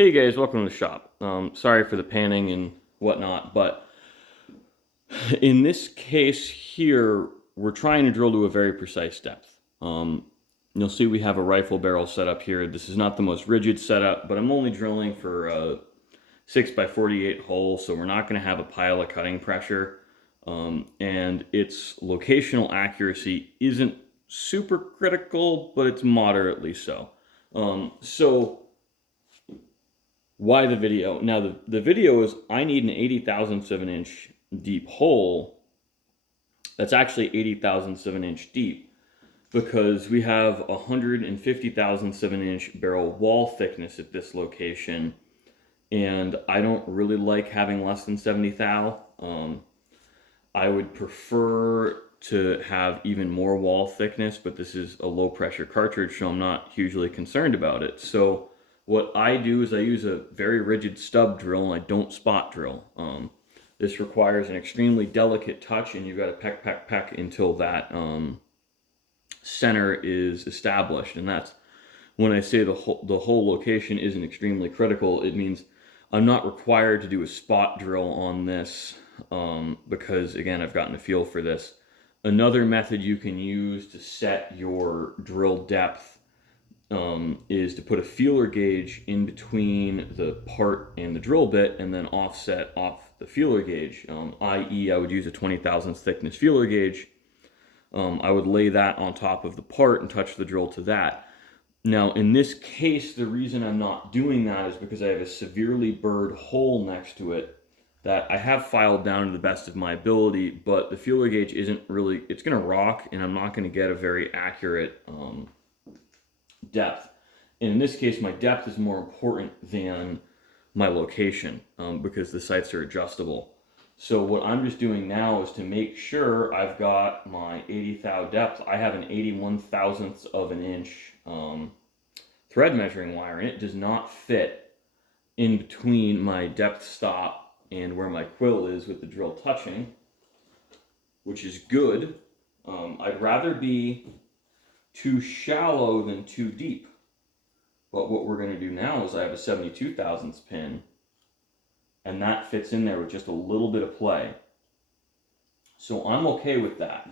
Hey guys, welcome to the shop. Sorry for the panning and whatnot, but in this case here, we're trying to drill to a very precise depth. You'll see we have a rifle barrel set up here. This is not the most rigid setup, but I'm only drilling for a 6x48 hole, so we're not going to have a pile of cutting pressure. And its locational accuracy isn't super critical, but it's moderately so. Why the video? Now, the video is I need an 80 thousandths of an inch deep hole that's actually 80 thousandths of an inch deep because we have 150 thousandths of an inch barrel wall thickness at this location, and I don't really like having less than 70 thou. I would prefer to have even more wall thickness, but this is a low pressure cartridge, so I'm not hugely concerned about it. So what I do is I use a very rigid stub drill, and I don't spot drill. This requires an extremely delicate touch, and you've got to peck, peck, peck until that center is established. And that's when I say the whole location isn't extremely critical. It means I'm not required to do a spot drill on this because, again, I've gotten a feel for this. Another method you can use to set your drill depth is to put a feeler gauge in between the part and the drill bit and then offset off the feeler gauge, i.e. I would use a 20 thousandths thickness feeler gauge. I would lay that on top of the part and touch the drill to that. Now, in this case, the reason I'm not doing that is because I have a severely burred hole next to it that I have filed down to the best of my ability, but the feeler gauge isn't really, it's going to rock, and I'm not going to get a very accurate depth. And in this case, my depth is more important than my location because the sights are adjustable. So what I'm just doing now is to make sure I've got my 80 thou depth. I have an 81 thousandths of an inch thread measuring wire, and it does not fit in between my depth stop and where my quill is with the drill touching, which is good. I'd rather be too shallow than too deep. But what we're going to do now is I have a 72 thousandths pin, and that fits in there with just a little bit of play. So I'm okay with that.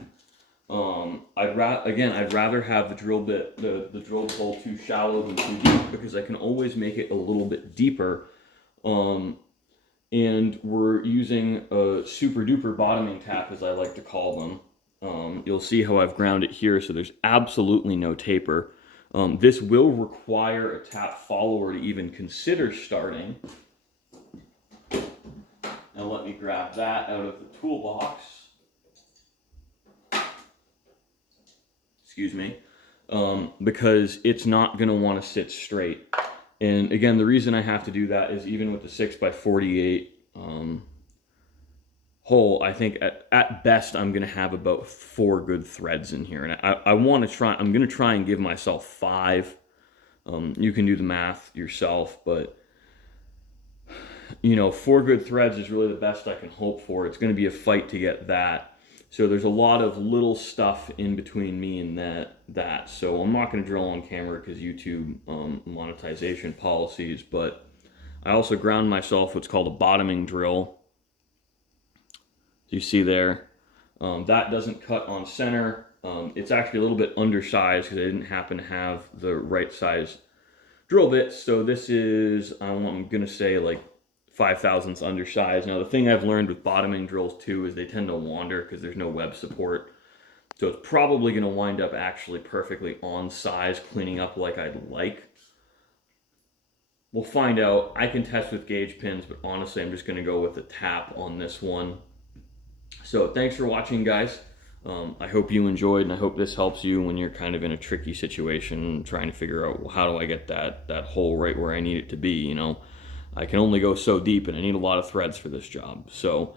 I'd rather have the drill bit, the drill hole too shallow than too deep, because I can always make it a little bit deeper. And we're using a super duper bottoming tap, as I like to call them. You'll see how I've ground it here, so there's absolutely no taper. This will require a tap follower to even consider starting. Now let me grab that out of the toolbox. Excuse me. Because it's not going to want to sit straight. And again, the reason I have to do that is even with the 6x48 hole, I think at best I'm going to have about 4 good threads in here, and I'm going to try and give myself 5. You can do the math yourself, but 4 good threads is really the best I can hope for. It's going to be a fight to get that. So there's a lot of little stuff in between me and that. So I'm not going to drill on camera because YouTube monetization policies, but I also ground myself what's called a bottoming drill. You see there, that doesn't cut on center. It's actually a little bit undersized because I didn't happen to have the right size drill bit. So this is, I'm going to say like 5 thousandths undersized. Now the thing I've learned with bottoming drills too is they tend to wander because there's no web support. So it's probably going to wind up actually perfectly on size, cleaning up like I'd like. We'll find out. I can test with gauge pins, but honestly I'm just going to go with a tap on this one. So thanks for watching, guys. I hope you enjoyed, and I hope this helps you when you're kind of in a tricky situation trying to figure out, well, how do I get that hole right where I need it to be. I can only go so deep, and I need a lot of threads for this job. So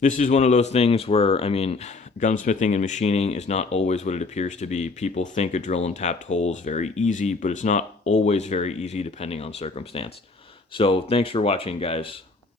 this is one of those things where, gunsmithing and machining is not always what it appears to be. People think a drill and tapped hole is very easy, but it's not always very easy depending on circumstance. So thanks for watching, guys.